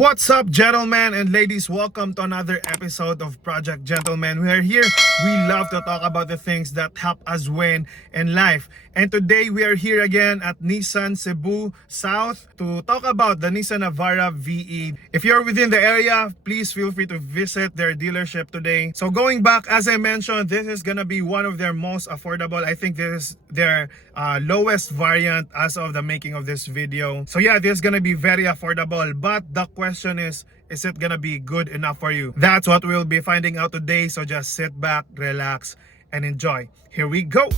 What's up, gentlemen and ladies? Welcome to another episode of Project Gentlemen. We are here. We love to talk about the things that help us win in life. And today we are here again at Nissan Cebu South to talk about the Nissan Navara VE. If you're within the area, please feel free to visit their dealership today. So going back, as I mentioned, this is gonna be one of their most affordable. I think this is their lowest variant as of the making of this video. So yeah, this is gonna be very affordable. But the question is it gonna be good enough for you? That's what we'll be finding out today. So just sit back, relax, and enjoy. Here we go.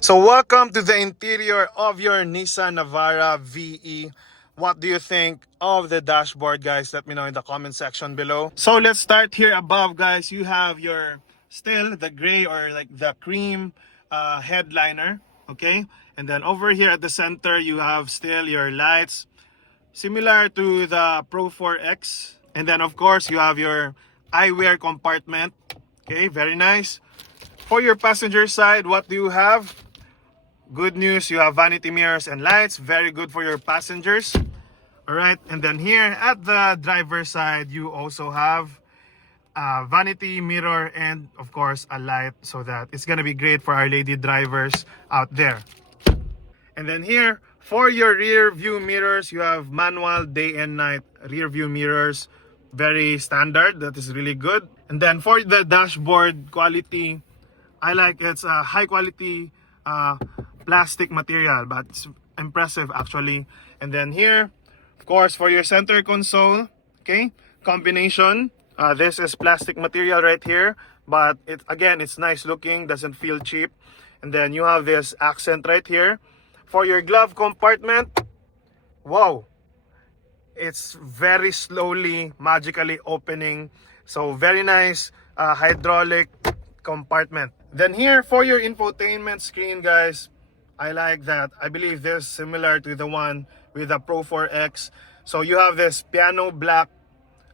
So welcome to the interior of your Nissan Navara VE. What do you think of the dashboard, guys? Let me know in the comment section below. So let's start here above, guys. You have your still the gray or like the cream headliner, okay? And then over here at the center, you have still your lights, similar to the Pro 4X. And then of course, you have your eyewear compartment. Okay, very nice. For your passenger side, what do you have? Good news, you have vanity mirrors and lights. Very good for your passengers. All right, and then here at the driver's side, you also have vanity mirror, and of course a light, so that it's gonna be great for our lady drivers out there. And then here, for your rear view mirrors, you have manual day and night rear view mirrors. Very standard, that is really good. And then for the dashboard quality, I like it's a high quality plastic material, but it's impressive actually. And then here, of course, for your center console, okay, combination. This is plastic material right here, but it's nice looking, doesn't feel cheap. And then you have this accent right here. For your glove compartment, wow, it's very slowly, magically opening. So very nice hydraulic compartment. Then here for your infotainment screen, guys, I like that. I believe this is similar to the one with the Pro 4X. So you have this piano black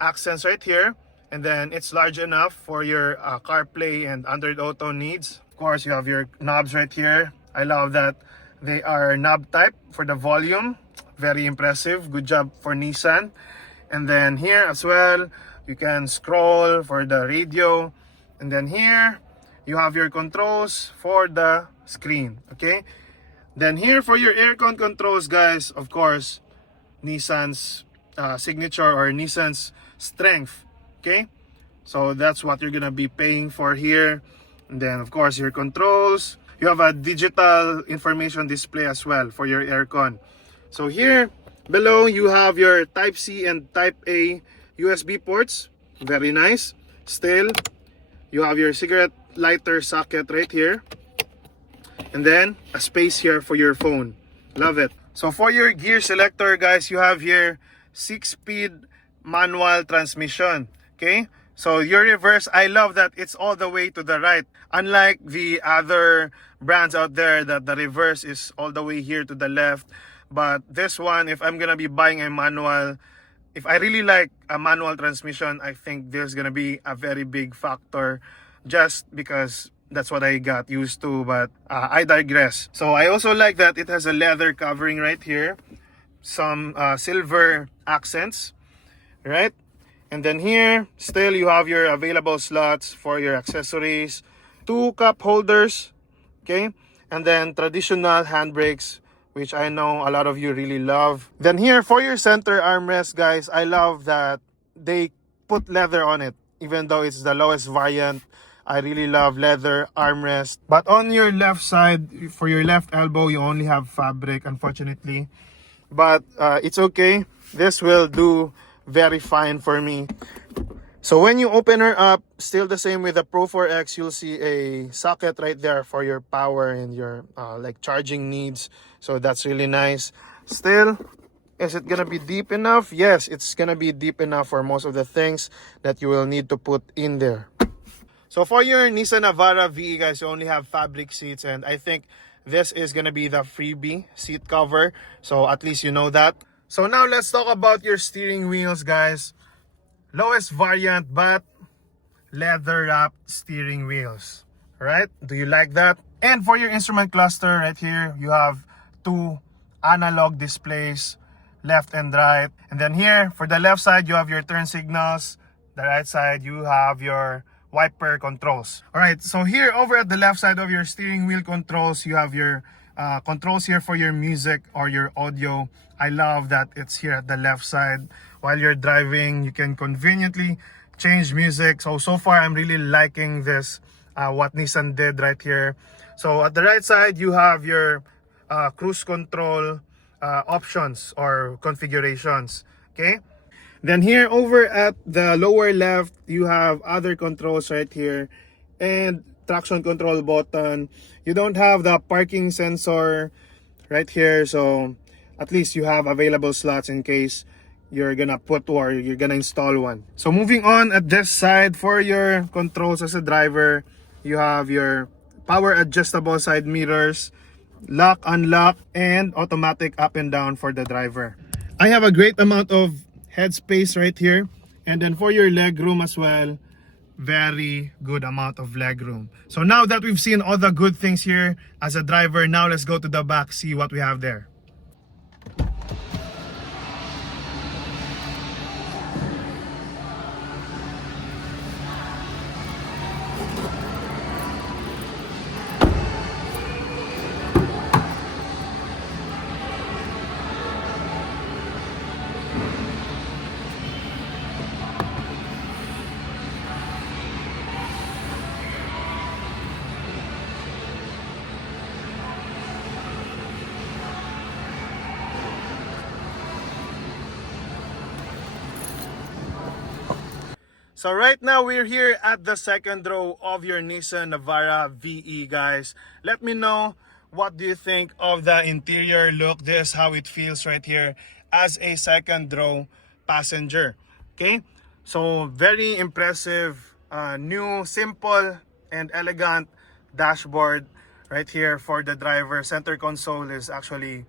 accents right here, and then it's large enough for your CarPlay and Android Auto needs. Of course, you have your knobs right here. I love that they are knob type for the volume. Very impressive. Good job for Nissan. And then here as well, you can scroll for the radio. And then here, you have your controls for the screen. Okay. Then here for your aircon controls, guys, of course, Nissan's signature or Nissan's strength. Okay. So that's what you're gonna be paying for here. And then of course your controls. You have a digital information display as well for your aircon. So here below you have your Type C and Type A USB ports. Very nice. Still, you have your cigarette lighter socket right here. And then a space here for your phone. Love it. So for your gear selector, guys, you have here 6-speed manual transmission. Okay? So your reverse, I love that it's all the way to the right. Unlike the other brands out there that the reverse is all the way here to the left. But this one, if I'm gonna be buying a manual, if I really like a manual transmission, I think there's gonna be a very big factor, just because that's what I got used to. But I digress. So I also like that it has a leather covering right here, some silver accents, right? And then here, still you have your available slots for your accessories, 2 cup holders, okay? And then traditional handbrakes, which I know a lot of you really love. Then here for your center armrest, guys, I love that they put leather on it, even though it's the lowest variant. I really love leather armrest. But on your left side, for your left elbow, you only have fabric, unfortunately. But it's okay. This will do very fine for me. So when you open her up, still the same with the Pro 4X, you'll see a socket right there for your power and your like charging needs. So that's really nice. Still, is it gonna be deep enough? Yes, it's gonna be deep enough for most of the things that you will need to put in there. So for your Nissan Navara VE, guys, you only have fabric seats, and I think this is gonna be the freebie seat cover. So at least you know that. So now let's talk about your steering wheels, guys. Lowest variant, but leather wrapped steering wheels, right? Do you like that? And for your instrument cluster right here, you have 2 analog displays, left and right. And then here for the left side, you have your turn signals. The right side, you have your wiper controls. All right, so here over at the left side of your steering wheel controls, you have your controls here for your music or your audio. I love that it's here at the left side. While you're driving, you can conveniently change music. So far I'm really liking this, what Nissan did right here. So at the right side, you have your cruise control options or configurations. Okay. Then here over at the lower left, you have other controls right here and traction control button. You don't have the parking sensor right here, so at least you have available slots in case you're gonna put or you're gonna install one. So moving on at this side, for your controls as a driver, you have your power adjustable side mirrors, lock, unlock, and automatic up and down for the driver. I have a great amount of headspace right here, and then for your leg room as well, very good amount of leg room. So now that we've seen all the good things here as a driver, now let's go to the back, see what we have there. So right now we're here at the second row of your Nissan Navara VE, guys. Let me know, what do you think of the interior look? This is how it feels right here as a second row passenger. Okay, so very impressive, new, simple and elegant dashboard right here for the driver. Center console is actually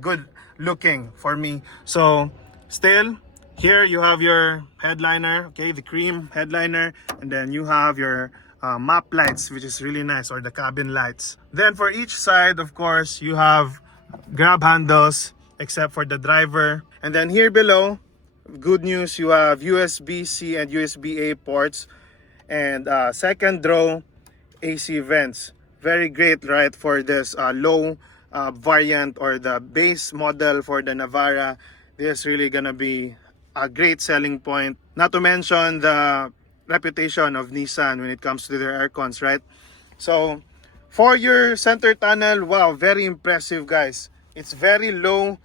good looking for me. So still, here you have your headliner, okay, the cream headliner, and then you have your map lights, which is really nice, or the cabin lights. Then for each side, of course, you have grab handles, except for the driver. And then here below, good news, you have USB-C and USB-A ports, and second row AC vents. Very great, right, for this low variant or the base model for the Navara. This is really gonna be a great selling point. Not to mention the reputation of Nissan when it comes to their aircons, right? So for your center tunnel, wow, very impressive, guys. It's very low.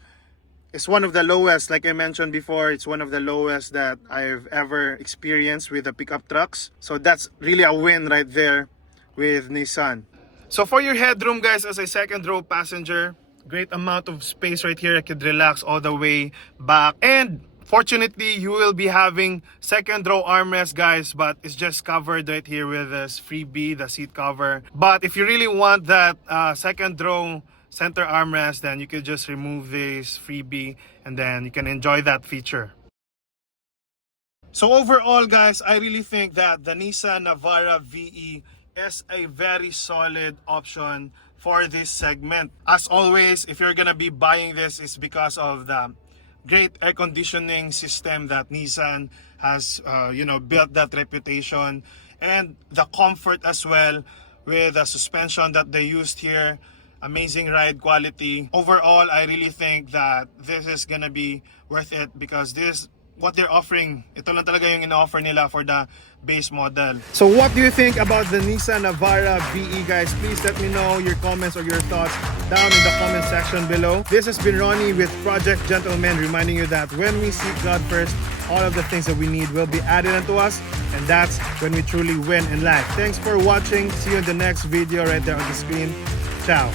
It's one of the lowest, like I mentioned before, it's one of the lowest that I've ever experienced with the pickup trucks. So that's really a win right there with Nissan. So for your headroom, guys, as a second row passenger, great amount of space right here. I could relax all the way back. And fortunately, you will be having second row armrest, guys, but it's just covered right here with this freebie, the seat cover. But if you really want that second row center armrest, then you could just remove this freebie and then you can enjoy that feature. So overall, guys, I really think that the Nissan Navara VE is a very solid option for this segment. As always, if you're gonna be buying this, it's because of the great air conditioning system that Nissan has built that reputation, and the comfort as well with the suspension that they used here. Amazing ride quality. Overall, I really think that this is gonna be worth it because this, what they're offering, ito lang talaga yung ina-offer nila for the base model. So what do you think about the Nissan Navara VE, guys? Please let me know your comments or your thoughts down in the comment section below. This has been Ronnie with Project Gentleman, reminding you that when we seek God first, all of the things that we need will be added unto us, and that's when we truly win in life. Thanks for watching. See you in the next video right there on the screen. Ciao.